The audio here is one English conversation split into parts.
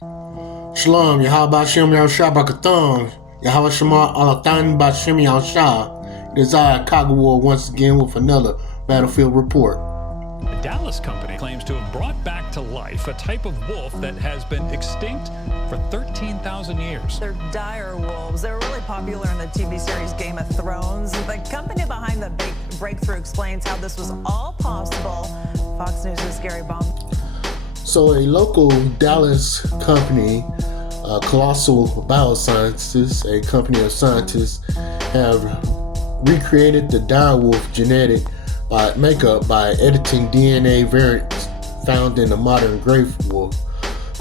Shalom, Yahweh Shem Yahushua Barakathon, Yahweh Shema Alathan Bashem Yahushua. It is I, Kagawar, once again with another battlefield report. A Dallas company claims to have brought back to life a type of wolf that has been extinct for 13,000 years. They're dire wolves. They were really popular in the TV series Game of Thrones. The company behind the breakthrough explains how this was all possible. Fox News' Gary Baum. So a local Dallas company, Colossal Biosciences, a company of scientists, have recreated the direwolf genetic makeup by editing DNA variants found in the modern gray wolf.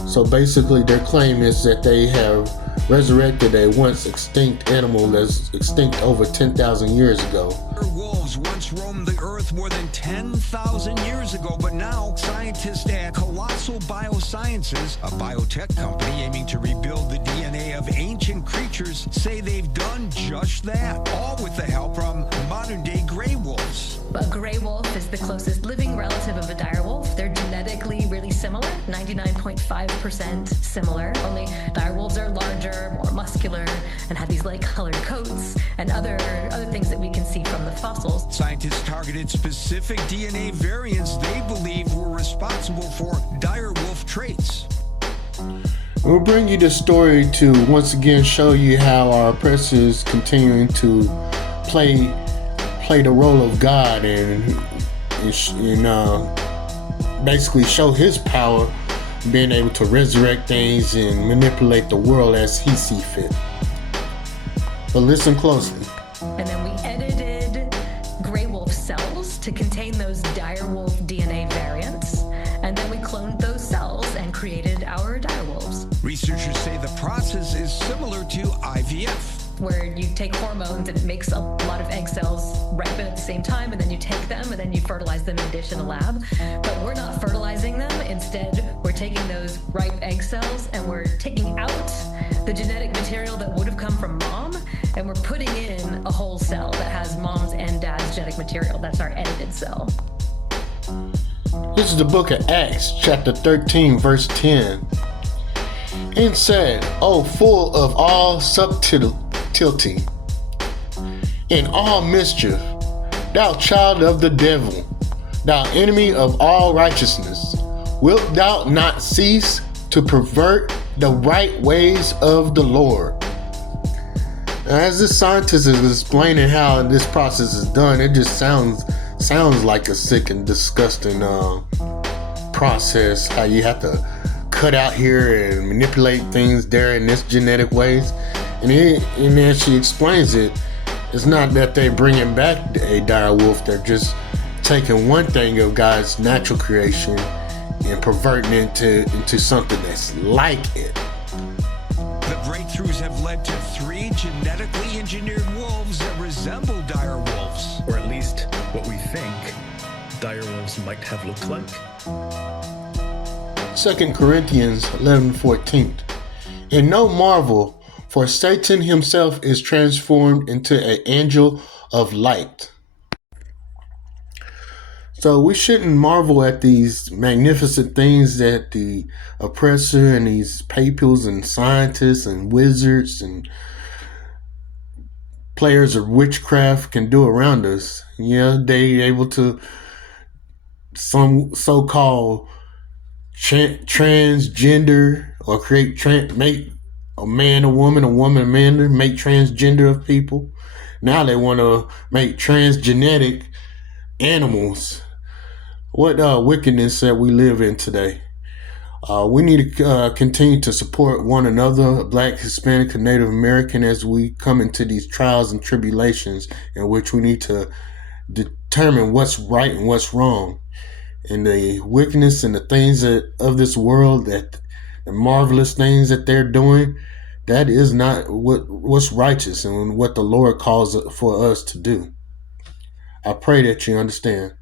So basically their claim is that they have resurrected a once extinct animal that's extinct over 10,000 years ago. Wolves once roamed the earth more than 10,000 years ago, but now scientists at Colossal Biosciences, a biotech company aiming to rebuild the DNA of ancient creatures, say they've done just that, all with the help from modern-day gray wolves. A gray wolf is the closest living relative of a dire wolf. They're genetically really similar, 99.5% similar, only dire wolves are larger, more muscular, and have these light-colored coats and other things that we can see from the fossils. Scientists targeted specific DNA variants they believe were responsible for dire wolf traits. We'll bring you this story to once again show you how our oppressors continuing to play the role of God and basically show his power, being able to resurrect things and manipulate the world as he see fit. But listen closely. And then we edited gray wolf cells to contain those dire wolf DNA variants, and then we cloned those cells and created our dire wolves. Researchers say the process is similar to IVF, where you take hormones and it makes a lot of egg cells ripen at the same time, and then you take them and then you fertilize them in a dish in a lab. But we're not fertilizing them. Instead, we're taking those ripe egg cells and we're taking out the genetic material that would have come from mom, and we're putting in a whole cell that has mom's and dad's genetic material. That's our edited cell. This is the book of Acts, chapter 13, verse 10. And said, "O full of all subtlety and all mischief, thou child of the devil, thou enemy of all righteousness, wilt thou not cease to pervert the right ways of the Lord?" As this scientist is explaining how this process is done, it just sounds like a sick and disgusting process. How you have to cut out here and manipulate things there in this genetic ways. And then she explains it. It's not that they're bringing back a dire wolf. They're just taking one thing of God's natural creation and perverting it into something that's like it. The breakthroughs have led to 3 genetically engineered wolves that resemble dire wolves. Or at least what we think dire wolves might have looked like. 2 Corinthians 11:14. And no marvel, for Satan himself is transformed into an angel of light. So we shouldn't marvel at these magnificent things that the oppressor and these peoples and scientists and wizards and players of witchcraft can do around us. Yeah, they able to some so-called transgender or make a man a woman a man, make transgender of people. Now they want to make transgenic animals. What wickedness that we live in today. We need to continue to support one another, Black, Hispanic, and Native American, as we come into these trials and tribulations in which we need to determine what's right and what's wrong. And the wickedness and the things of this world, that the marvelous things that they're doing, that is not what's righteous and what the Lord calls for us to do. I pray that you understand.